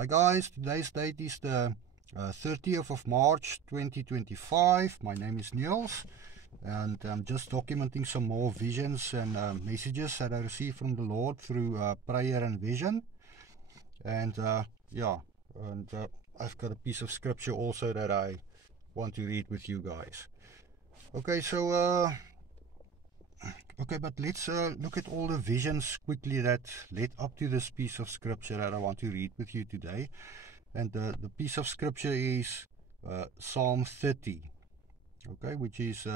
Hi guys, today's date is the 30th of March 2025. My name is Niels and I'm just documenting some more visions and messages that I received from the Lord through prayer and vision. And I've got a piece of scripture also that I want to read with you guys. Okay, so but let's look at all the visions quickly that led up to this piece of scripture that I want to read with you today. And the piece of scripture is Psalm 30, okay, which is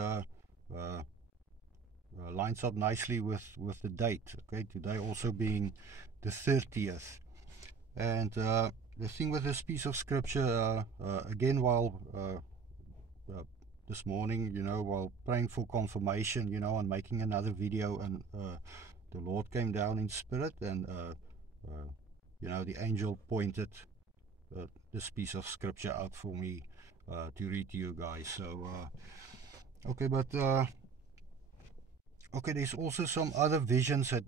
lines up nicely with the date, okay, today also being the 30th. And the thing with this piece of scripture, again, while this morning, while praying for confirmation, and making another video, and the Lord came down in spirit, and the angel pointed this piece of scripture out for me to read to you guys. So there's also some other visions that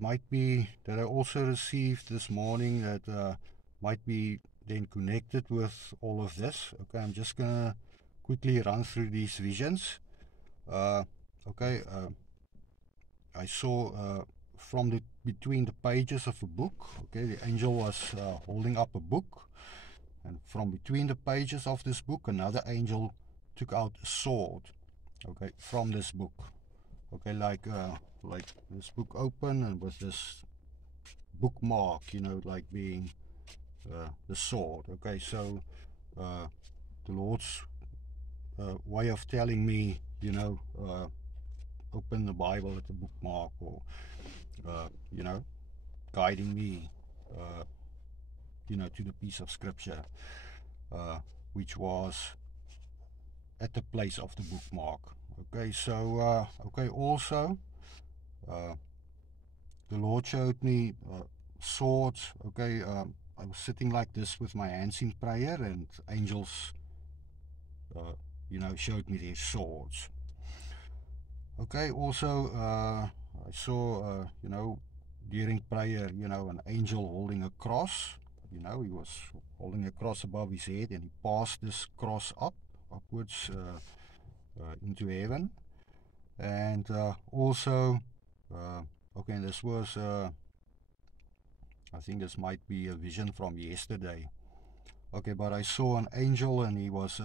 I also received this morning that might be then connected with all of this. Okay, I'm just gonna quickly run through these visions. I saw from between the pages of a book, okay, the angel was holding up a book, and from between the pages of this book, another angel took out a sword, okay, from this book, okay, like this book open and with this bookmark, like being the sword. Okay, so the Lord's way of telling me, open the Bible at the bookmark, or guiding me to the piece of scripture which was at the place of the bookmark. Okay, so also the Lord showed me swords. Okay, I was sitting like this with my hands in prayer, and angels showed me their swords. Okay, also I saw during prayer, an angel holding a cross. He was holding a cross above his head, and he passed this cross upwards into heaven. And also this was I think this might be a vision from yesterday. Okay, but I saw an angel, and he was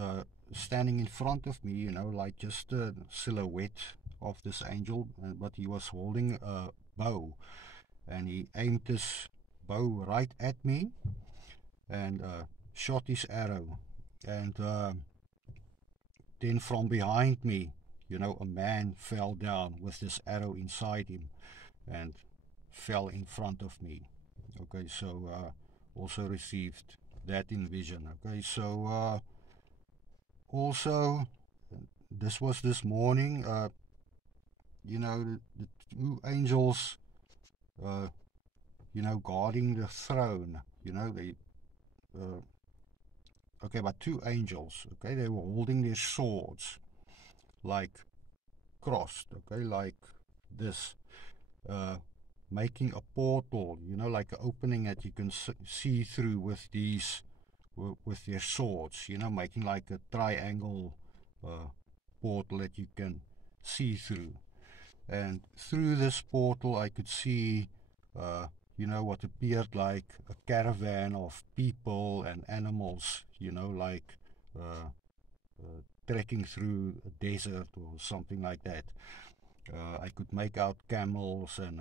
standing in front of me, like just a silhouette of this angel, but he was holding a bow, and he aimed this bow right at me and shot his arrow. And then from behind me, a man fell down with this arrow inside him and fell in front of me. Okay, so also received that in vision. Okay, so also this was this morning, the two angels guarding the throne, but two angels, okay, they were holding their swords like crossed, okay, like this, making a portal, like an opening that you can see through with these, with their swords, making like a triangle portal that you can see through. And through this portal I could see what appeared like a caravan of people and animals, like trekking through a desert or something like that. I could make out camels and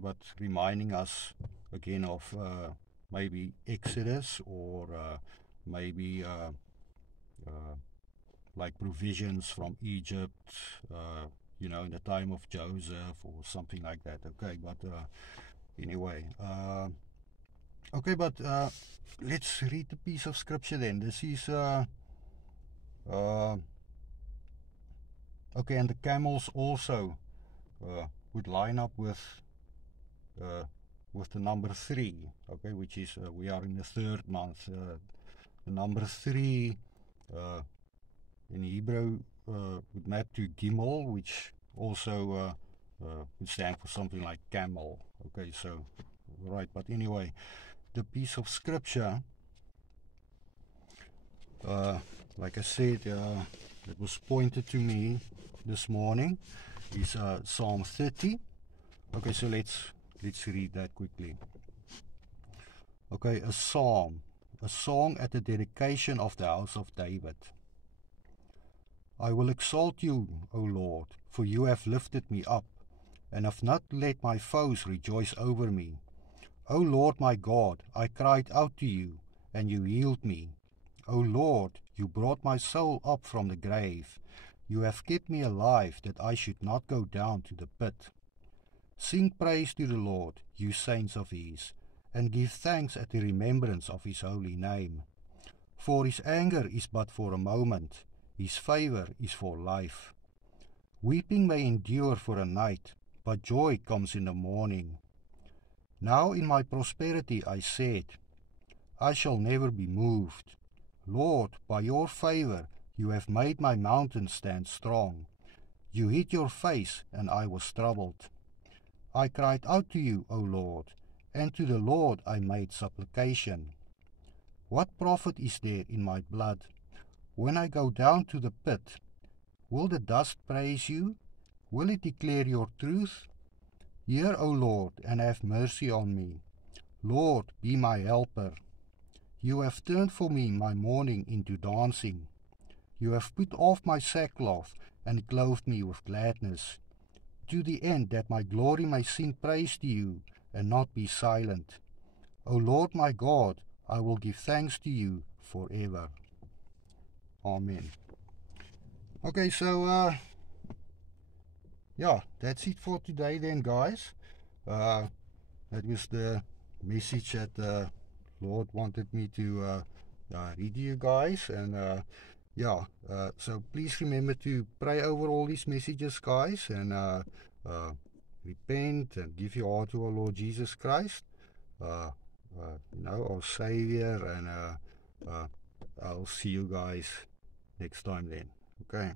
but reminding us again of maybe Exodus, or maybe like provisions from Egypt, in the time of Joseph or something like that. Okay, but anyway, let's read the piece of scripture then. This is and the camels also would line up with the number 3, okay, which is we are in the 3rd month. The number 3 in Hebrew would map to Gimel, which also would stand for something like camel. Okay, so right, but anyway, the piece of scripture, like I said, it was pointed to me this morning, is Psalm 30. Okay, so let's read that quickly. Okay, a psalm, a song at the dedication of the house of David. I will exalt you, O Lord, for you have lifted me up, and have not let my foes rejoice over me. O Lord my God, I cried out to you, and you healed me. O Lord, you brought my soul up from the grave. You have kept me alive, that I should not go down to the pit. Sing praise to the Lord, you saints of his, and give thanks at the remembrance of his holy name. For his anger is but for a moment, his favor is for life. Weeping may endure for a night, but joy comes in the morning. Now in my prosperity I said, I shall never be moved. Lord, by your favor you have made my mountain stand strong. You hid your face, and I was troubled. I cried out to you, O Lord, and to the Lord I made supplication. What profit is there in my blood? When I go down to the pit, will the dust praise you? Will it declare your truth? Hear, O Lord, and have mercy on me. Lord, be my helper. You have turned for me my mourning into dancing. You have put off my sackcloth and clothed me with gladness, to the end that my glory may sing praise to you and not be silent. O Lord my God, I will give thanks to you forever. Amen. Okay, so yeah, that's it for today then, guys. That was the message that the Lord wanted me to read to you guys, and yeah, so please remember to pray over all these messages, guys, and repent and give your heart to our Lord Jesus Christ, you know, our Savior, and I'll see you guys next time then. Okay.